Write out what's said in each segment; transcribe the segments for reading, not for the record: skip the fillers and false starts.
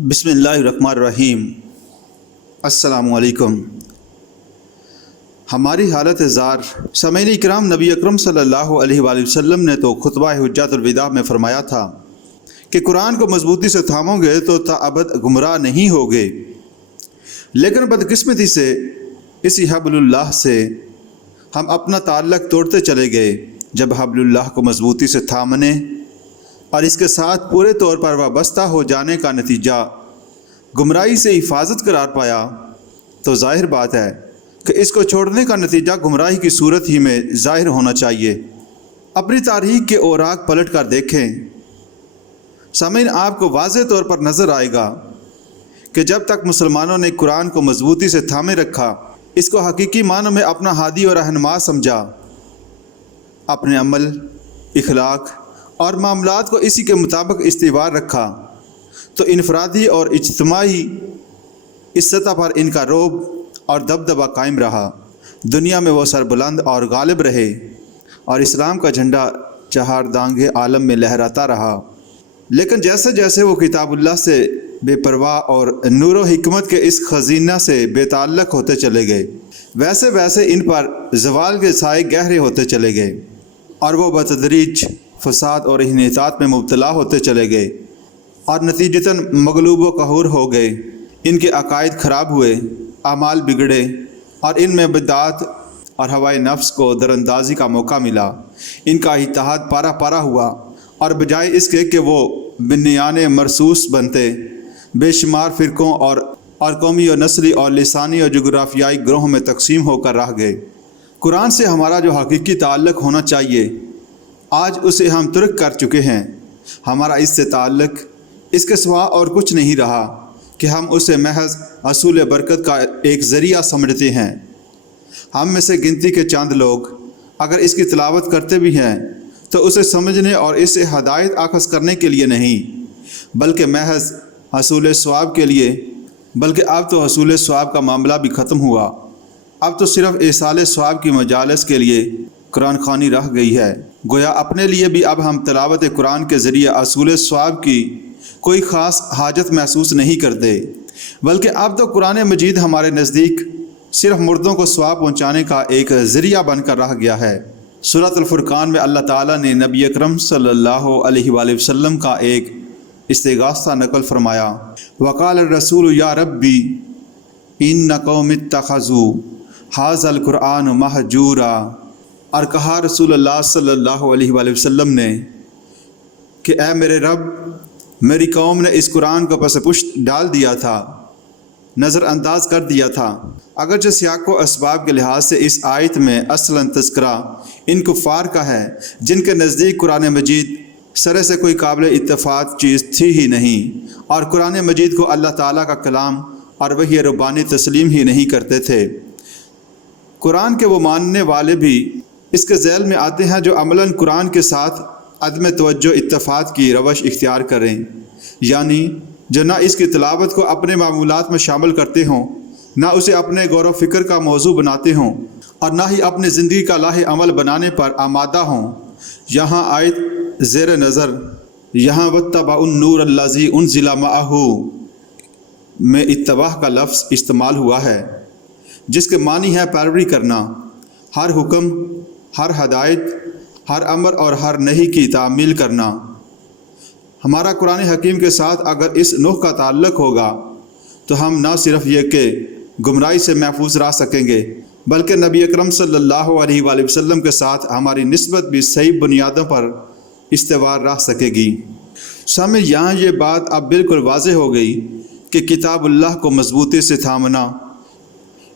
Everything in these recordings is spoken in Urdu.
بسم اللہ الرحمن الرحیم۔ السلام علیکم۔ ہماری حالت زار سامعین اکرام، نبی اکرم صلی اللہ علیہ وآلہ وسلم نے تو خطبہ حجۃ الوداع میں فرمایا تھا کہ قرآن کو مضبوطی سے تھامو گے تو تا ابد گمراہ نہیں ہوگے، لیکن بدقسمتی سے اسی حبل اللہ سے ہم اپنا تعلق توڑتے چلے گئے۔ جب حبل اللہ کو مضبوطی سے تھامنے اور اس کے ساتھ پورے طور پر وابستہ ہو جانے کا نتیجہ گمراہی سے حفاظت قرار پایا تو ظاہر بات ہے کہ اس کو چھوڑنے کا نتیجہ گمراہی کی صورت ہی میں ظاہر ہونا چاہیے۔ اپنی تاریخ کے اوراق پلٹ کر دیکھیں، سامعین، آپ کو واضح طور پر نظر آئے گا کہ جب تک مسلمانوں نے قرآن کو مضبوطی سے تھامے رکھا، اس کو حقیقی معنوں میں اپنا ہادی اور رہنما سمجھا، اپنے عمل، اخلاق اور معاملات کو اسی کے مطابق استوار رکھا، تو انفرادی اور اجتماعی اس سطح پر ان کا رعب اور دبدبہ قائم رہا۔ دنیا میں وہ سربلند اور غالب رہے اور اسلام کا جھنڈا چہار دانگے عالم میں لہراتا رہا۔ لیکن جیسے جیسے وہ کتاب اللہ سے بے پرواہ اور نور و حکمت کے اس خزینہ سے بے تعلق ہوتے چلے گئے، ویسے ویسے ان پر زوال کے سائے گہرے ہوتے چلے گئے اور وہ بتدریج فساد اور انحطاط میں مبتلا ہوتے چلے گئے اور نتیجتاً مغلوب و قہور ہو گئے۔ ان کے عقائد خراب ہوئے، اعمال بگڑے اور ان میں بدعات اور ہوائے نفس کو دراندازی کا موقع ملا۔ ان کا اتحاد پارا پارا ہوا اور بجائے اس کے کہ وہ بنیان مرصوص بنتے، بے شمار فرقوں اور قومی و نسلی اور لسانی اور جغرافیائی گروہوں میں تقسیم ہو کر رہ گئے۔ قرآن سے ہمارا جو حقیقی تعلق ہونا چاہیے، آج اسے ہم ترک کر چکے ہیں۔ ہمارا اس سے تعلق اس کے سوا اور کچھ نہیں رہا کہ ہم اسے محض حصول برکت کا ایک ذریعہ سمجھتے ہیں۔ ہم میں سے گنتی کے چند لوگ اگر اس کی تلاوت کرتے بھی ہیں تو اسے سمجھنے اور اسے ہدایت اخذ کرنے کے لیے نہیں، بلکہ محض حصول ثواب کے لیے۔ بلکہ اب تو حصول ثواب کا معاملہ بھی ختم ہوا، اب تو صرف ایصال ثواب کی مجالس کے لیے قرآن خوانی رہ گئی ہے۔ گویا اپنے لیے بھی اب ہم تلاوت قرآن کے ذریعے حصول ثواب کی کوئی خاص حاجت محسوس نہیں کرتے، بلکہ اب تو قرآن مجید ہمارے نزدیک صرف مردوں کو ثواب پہنچانے کا ایک ذریعہ بن کر رہ گیا ہے۔ سورۃ الفرقان میں اللہ تعالیٰ نے نبی اکرم صلی اللہ علیہ وآلہ وسلم کا ایک استغاثہ نقل فرمایا، وقال الرسول یا ربی ان قوم اتخذوا ھذا القرآن مہجورا، اور کہا رسول اللہ صلی اللہ علیہ وآلہ وسلم نے کہ اے میرے رب، میری قوم نے اس قرآن کو پس پشت ڈال دیا تھا، نظر انداز کر دیا تھا۔ اگرچہ سیاق و اسباب کے لحاظ سے اس آیت میں اصلاً تذکرہ ان کفار کا ہے جن کے نزدیک قرآن مجید سرے سے کوئی قابل اتفاق چیز تھی ہی نہیں، اور قرآن مجید کو اللہ تعالیٰ کا کلام اور وحی ربانی تسلیم ہی نہیں کرتے تھے۔ قرآن کے وہ ماننے والے بھی اس کے ذیل میں آتے ہیں جو عملاً قرآن کے ساتھ عدم توجہ اتفاق کی روش اختیار کریں، یعنی جو نہ اس کی تلاوت کو اپنے معمولات میں شامل کرتے ہوں، نہ اسے اپنے غور و فکر کا موضوع بناتے ہوں، اور نہ ہی اپنے زندگی کا لاہ عمل بنانے پر آمادہ ہوں۔ یہاں آیت زیر نظر، یہاں واتبعوا النور الذی انزل معہ میں اتباع کا لفظ استعمال ہوا ہے، جس کے معنی ہے پیروی کرنا، ہر حکم، ہر ہدایت، ہر امر اور ہر نہی کی تعمیل کرنا۔ ہمارا قرآن حکیم کے ساتھ اگر اس نوع کا تعلق ہوگا تو ہم نہ صرف یہ کہ گمراہی سے محفوظ رہ سکیں گے، بلکہ نبی اکرم صلی اللہ علیہ وآلہ وسلم کے ساتھ ہماری نسبت بھی صحیح بنیادوں پر استوار رہ سکے گی۔ سامنے یہاں یہ بات اب بالکل واضح ہو گئی کہ کتاب اللہ کو مضبوطی سے تھامنا،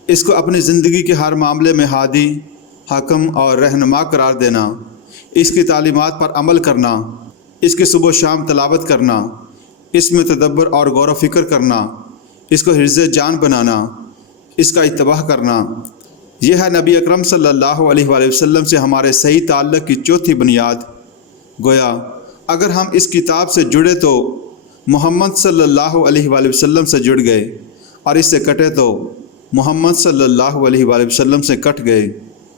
اس کو اپنی زندگی کے ہر معاملے میں ہادی، حکم اور رہنما قرار دینا، اس کی تعلیمات پر عمل کرنا، اس کی صبح و شام تلاوت کرنا، اس میں تدبر اور غور و فکر کرنا، اس کو حرز جان بنانا، اس کا اتباع کرنا، یہ ہے نبی اکرم صلی اللہ علیہ وآلہ وسلم سے ہمارے صحیح تعلق کی چوتھی بنیاد۔ گویا اگر ہم اس کتاب سے جڑے تو محمد صلی اللہ علیہ وآلہ وسلم سے جڑ گئے، اور اس سے کٹے تو محمد صلی اللہ علیہ وآلہ وسلم سے کٹ گئے۔